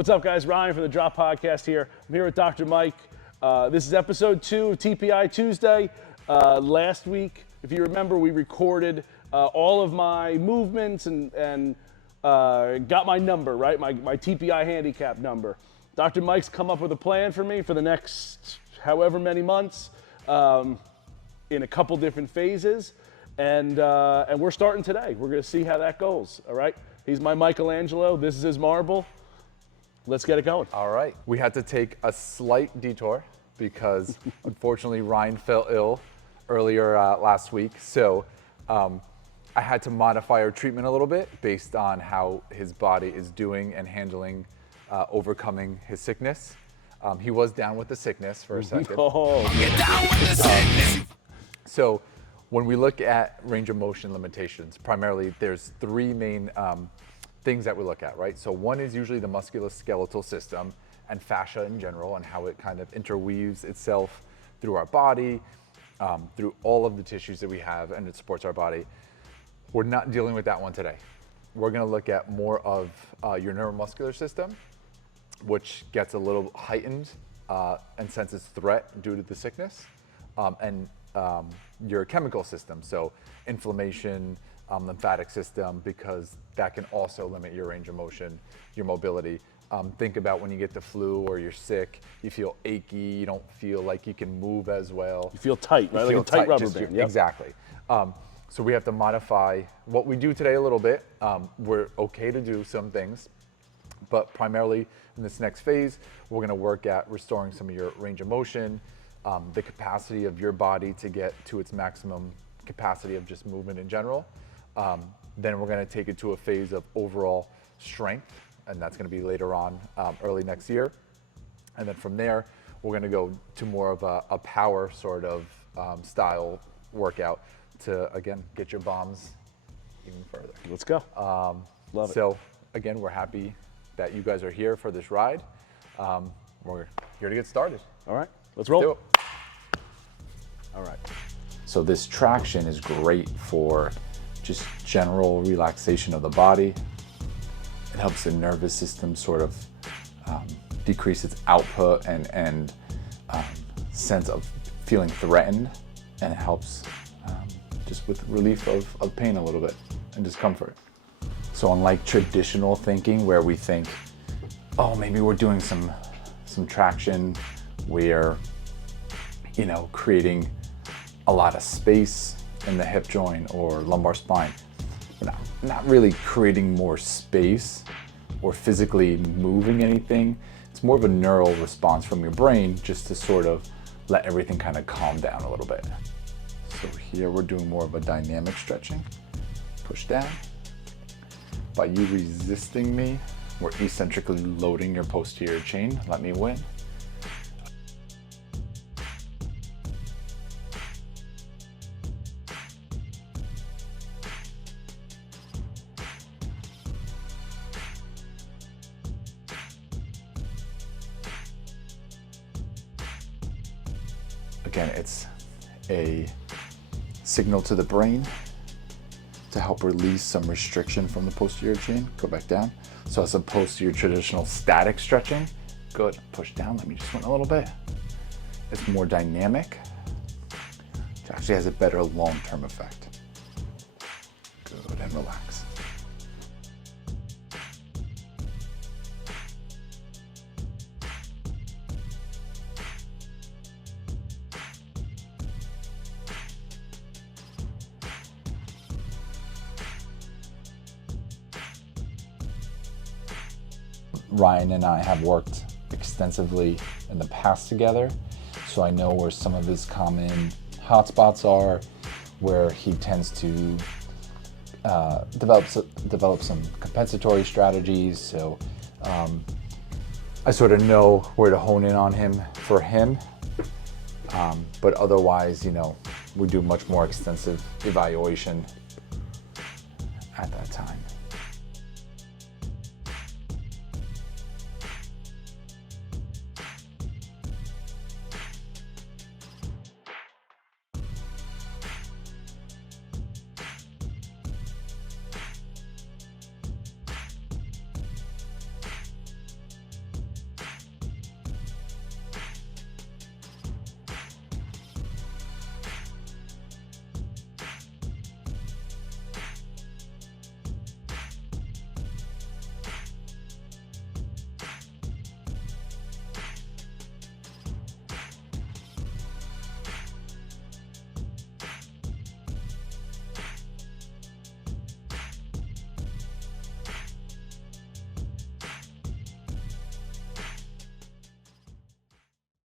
What's up, guys? Ryan from the Drop Podcast here. I'm here with Dr. Mike. This is episode 2 of TPI Tuesday. Last week, if you remember, we recorded all of my movements and got my number, right? My TPI handicap number. Dr. Mike's come up with a plan for me for the next however many months in a couple different phases. And we're starting today. We're going to see how that goes, all right? He's my Michelangelo. This is his marble. Let's get it going. All right. We had to take a slight detour because unfortunately Ryan fell ill earlier last week. So I had to modify our treatment a little bit based on how his body is doing and handling overcoming his sickness. He was down with the sickness for a second. Oh. Get down with the sickness. So when we look at range of motion limitations, primarily there's three main things that we look at, right? So one is usually the musculoskeletal system and fascia in general and how it kind of interweaves itself through our body, through all of the tissues that we have, and it supports our body. We're not dealing with that one today. We're gonna look at more of your neuromuscular system, which gets a little heightened and senses threat due to the sickness, and your chemical system, so inflammation, lymphatic system, because that can also limit your range of motion, your mobility. Think about when you get the flu or you're sick, you feel achy, you don't feel like you can move as well. You feel tight, right? Like a tight rubber band. Yep. Exactly. So we have to modify what we do today a little bit. We're okay to do some things, but primarily in this next phase, we're gonna work at restoring some of your range of motion, the capacity of your body to get to its maximum capacity of just movement in general. Then we're gonna take it to a phase of overall strength, and that's gonna be later on, early next year. And then from there, we're gonna go to more of a power sort of style workout to, again, get your bombs even further. Let's go. Love it. So again, we're happy that you guys are here for this ride. We're here to get started. All right, let's roll. Do it. All right. So this traction is great for just general relaxation of the body. It helps the nervous system sort of decrease its output and sense of feeling threatened, and it helps just with relief of pain a little bit and discomfort. So unlike traditional thinking where we think, oh, maybe we're doing some traction, we're, you know, creating a lot of space in the hip joint or lumbar spine. We're not really creating more space or physically moving anything. It's more of a neural response from your brain just to sort of let everything kind of calm down a little bit. So here we're doing more of a dynamic stretching. Push down. By you resisting me, we're eccentrically loading your posterior chain. Let me win. Again, it's a signal to the brain to help release some restriction from the posterior chain. Go back down. So as opposed to your traditional static stretching, good, push down, let me just win a little bit. It's more dynamic. It actually has a better long-term effect. Good, and relax. Ryan and I have worked extensively in the past together, so I know where some of his common hotspots are, where he tends to develop some compensatory strategies. So I sort of know where to hone in on him for him, but otherwise, you know, we do much more extensive evaluation at that time.